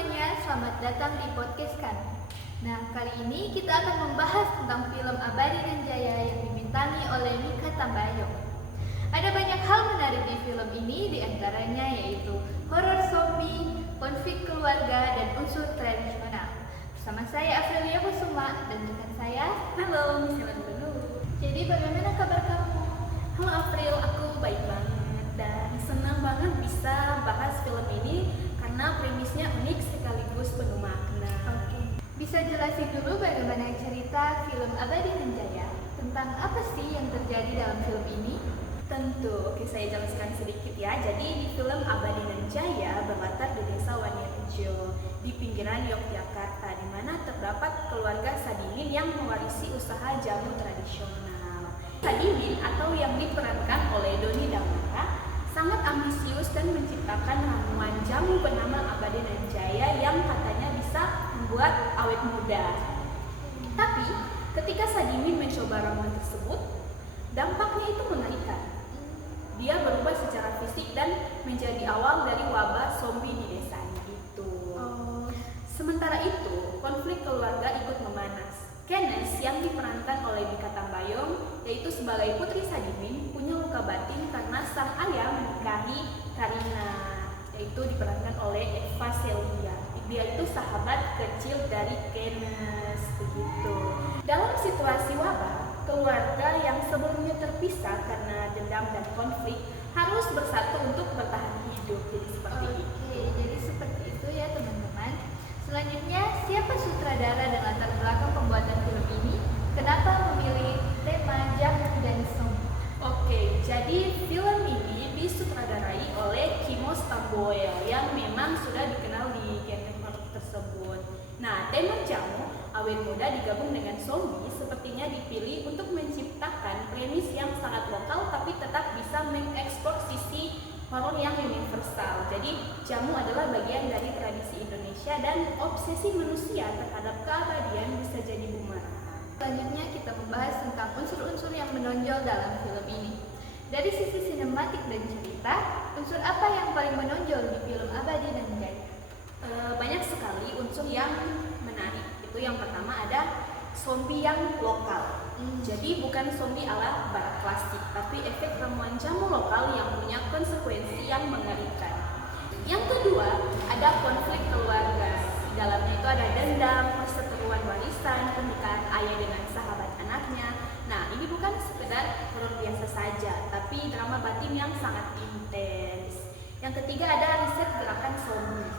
semuanya, selamat datang di podcast kami. Nah, kali ini kita akan membahas tentang film Abadi dan Jaya yang dibintangi oleh Mikha Tambayong. Ada banyak hal menarik di film ini, diantaranya yaitu horor zombie, konflik keluarga, dan unsur tradisional. Bersama saya Afrilia Kusuma dan rekan saya, Halo, Miss Ellen dulu. Jadi bagaimana kabar kamu? Halo April, aku baik banget dan senang banget bisa bahas film ini karena premisnya unik sekaligus penuh makna. Oke, bisa jelasin dulu bagaimana cerita film Abadi dan Jaya? Tentang apa sih yang terjadi dalam film ini? Tentu, oke saya jelaskan sedikit ya. Jadi di film Abadi dan Jaya berlatar di desa Wanerejo di pinggiran Yogyakarta, di mana terdapat keluarga Sadimin yang mewarisi usaha jamu tradisional. Sadimin atau yang diperankan oleh Doni Damara sangat ambisius dan menciptakan ramuan jamu bernama Abadi dan Jaya yang katanya bisa membuat awet muda. Tapi ketika Sadimin mencoba ramuan tersebut, dampaknya itu mengerikan. Dia berubah secara fisik dan menjadi awal dari wabah zombie di desa itu. Sementara itu, konflik keluarga ikut memanas. Kenes yang diperankan oleh Mikha Tambayong, yaitu sebagai putri Sadimin, punya luka batin karena sang ayah menikahi Karina, yaitu diperankan oleh Eva Celia. Dia itu sahabat kecil dari Kenes, begitu. Dalam situasi wabah, keluarga yang sebelumnya terpisah karena dendam dan konflik harus bersatu untuk bertahan hidup. Jadi seperti itu. Jadi seperti itu ya teman-teman. Selanjutnya, siapa sutradara dan latar belakang pembuatan film ini? Kenapa memilih tema jamu dan zombie? Oke, jadi film ini disutradarai oleh Kimos Tamboel yang memang sudah dikenal di genre horor tersebut. Nah, tema jamu awet muda digabung dengan zombie sepertinya dipilih untuk menciptakan premis yang sangat lokal tapi tetap bisa mengekspor sisi horor yang universal. Jadi jamu adalah bagian dari tradisi Indonesia dan obsesi manusia terhadap keabadian bisa jadi bumerang. Selanjutnya kita membahas tentang unsur-unsur yang menonjol dalam film ini. Dari sisi sinematik dan cerita, unsur apa yang paling menonjol di film Abadi dan Jaya? Banyak sekali unsur yang menarik. Itu yang pertama ada zombie yang lokal. Jadi bukan zombie ala barat klasik, tapi efek ramuan jamu lokal yang punya konsekuensi yang mengerikan. Yang kedua, ada konflik keluarga. Di dalamnya itu ada dendam, perseteruan warisan, pernikahan ayah dengan sahabat anaknya. Nah, ini bukan sekedar horor biasa saja, tapi drama batin yang sangat intens. Yang ketiga ada riset gerakan zombie.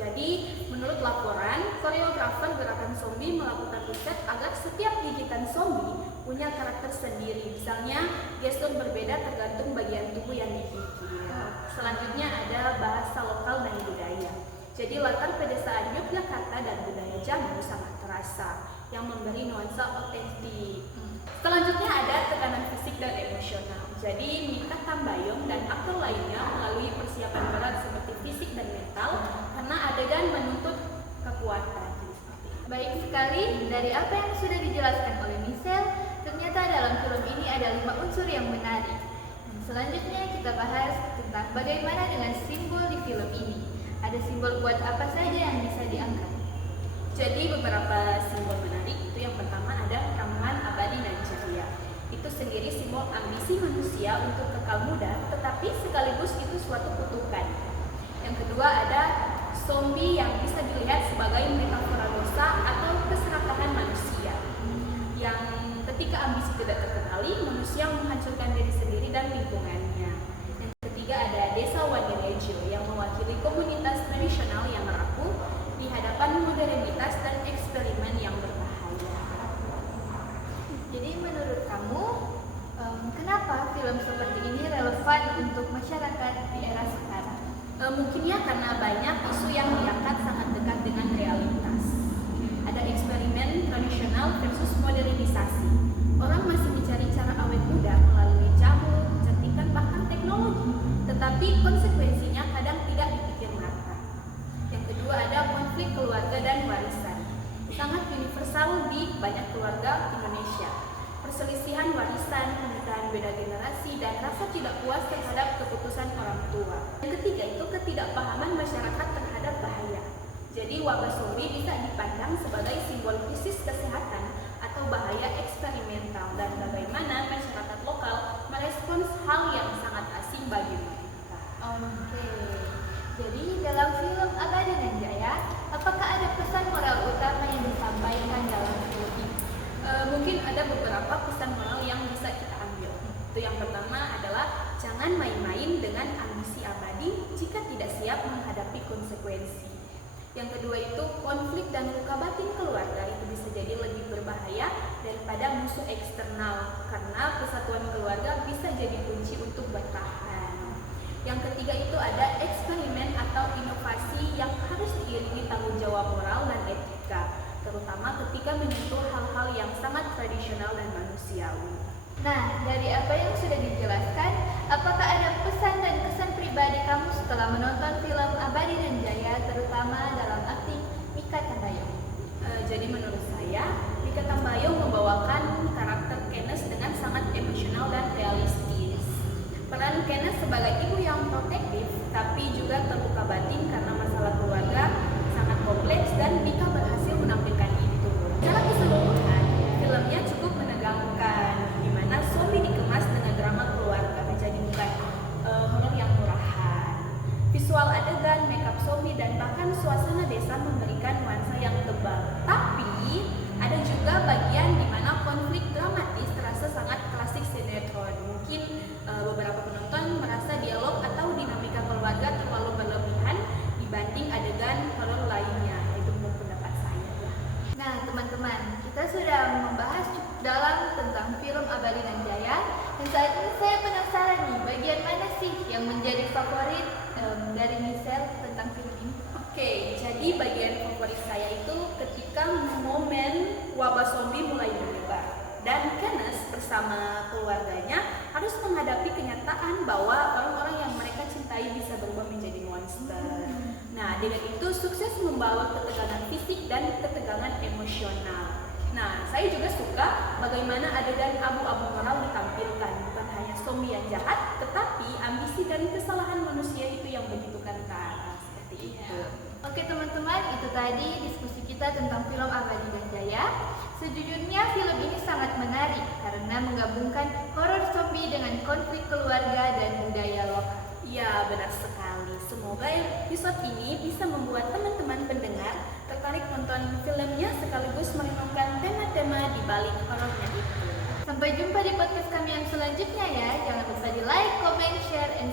Jadi, menurut laporan, koreografer gerakan zombie melakukan riset agar setiap gigitan zombie punya karakter sendiri. Misalnya, gestur berbeda tergantung bagian tubuh yang digigit. Selanjutnya ada bahasa lokal dan budaya. Jadi, latar pedesaan Yogyakarta dan budaya jamu sangat terasa, yang memberi nuansa otentik. Selanjutnya ada tekanan fisik dan emosional. Jadi, Mikha Tambayong dan aktor lainnya melalui persiapan berat seperti fisik dan mental karena adegan menuntut kekuatan. Baik sekali, dari apa yang sudah dijelaskan oleh Michelle, ternyata dalam film ini ada 5 unsur yang menarik. Dan selanjutnya kita bahas tentang bagaimana dengan simbol di film ini. Ada simbol buat apa saja yang bisa diangkat? Jadi beberapa simbol menarik itu yang pertama ada ramuan Abadi dan Jaya. Itu sendiri simbol ambisi manusia untuk kekal muda, tetapi sekaligus itu suatu kutukan. Yang kedua ada zombie yang bisa dilihat sebagai metafora dosa atau keserakahan manusia. Yang ketika ambisi tidak terkendali, manusia menghancurkan diri sendiri dan lingkungannya. Yang ketiga ada desa Wanerejo yang mewakili komunitas tradisional yang rapuh di hadapan modernitas dan eksperimen yang berbahaya. Jadi menurut kamu, kenapa film seperti ini relevan untuk masyarakat di era sekarang? Mungkinnya karena banyak isu yang diangkat sangat dekat dengan realitas. Ada eksperimen tradisional versus modernisasi. Orang masih mencari cara awet muda melalui jamu, kecantikan, bahkan teknologi. Tetapi konsekuensinya kadang tidak dipikir matang. Yang kedua ada konflik keluarga dan warisan. Sangat universal di banyak keluarga Indonesia. Perselisihan warisan, pernikahan beda generasi, dan rasa tidak puas terhadap keputusan orang tua. Yang ketiga itu ketidakpahaman masyarakat terhadap bahaya. Jadi Jadi wabah zombie bisa dipandang sebagai simbol krisis kesehatan atau bahaya eksperimental dan bagaimana masyarakat lokal merespons hal yang sangat asing bagi mereka. Oke. Jadi dalam film Abadi dan Jaya, apakah ada pesan moral utama yang disampaikan dalam film ini? Mungkin ada beberapa pesan moral yang bisa kita ambil. Itu yang pertama adalah jangan main-main dengan ambisi abadi jika tidak siap menghadapi konsekuensi. Yang kedua itu konflik dan luka batin keluarga itu bisa jadi lebih berbahaya daripada musuh eksternal karena persatuan keluarga bisa jadi kunci untuk bertahan. Yang ketiga itu ada eksperimen atau inovasi yang harus diiringi tanggung jawab moral dan etika, terutama ketika menyentuh hal-hal yang sangat tradisional dan manusiawi. Nah, dari apa yang sudah dijelaskan, apakah ada pesan dan kesan pribadi kamu setelah menonton film Abadi dan Jaya, terutama dalam akting Mikha Tambayong? Jadi menurut saya, Mikha Tambayong membawakan karakter Kenes dengan sangat emosional dan realistis. Peran Kenes sebagai ibu yang protektif, tapi juga terluka batin karena masalah keluarga sangat kompleks dan Mikha berhasil menampilkan itu. Secara keseluruhan, filmnya cukup menegangkan, di mana zombie dikemas dengan drama keluarga menjadi bukan horor yang murahan. Visual adegan, makeup zombie, dan bahkan suasana desa memberikan nuansa yang tebal. Tapi ada juga bagian di mana konflik dramatis terasa sangat klasik sinetron. Mungkin beberapa penonton merasa dialog atau dinamika keluarga terlalu berlebihan dibanding adegan horor lainnya. Itu menurut pendapat saya ya. Nah, teman-teman, kita sudah membahas cukup dalam tentang film Abadi dan Jaya, dan saat ini saya penasaran nih, bagian mana sih yang menjadi favorit dari Michelle tentang film ini? Oke, jadi bagian favorit saya itu ketika momen wabah zombie mulai menyebar dan Kenes bersama keluarganya harus menghadapi kenyataan bahwa orang-orang yang mereka cintai bisa berubah menjadi monster. Nah, dengan itu sukses membawa ketegangan fisik dan ketegangan emosional. Nah, saya juga suka bagaimana adegan abu-abu moral ditampilkan. Bukan hanya zombie yang jahat, tetapi ambisi dan kesalahan manusia itu yang begitu kentara. Seperti itu. Oke teman-teman, itu tadi diskusi kita tentang film Abadi dan Jaya. Sejujurnya film ini sangat menarik karena menggabungkan horor zombie dengan konflik keluarga dan budaya lokal. Ya, benar sekali. Semoga episode ini bisa membuat teman-teman pendengar tertarik nonton filmnya sekaligus merenungkan tema-tema di balik horornya itu. Sampai jumpa di podcast kami yang selanjutnya ya. Jangan lupa di like, comment, share, and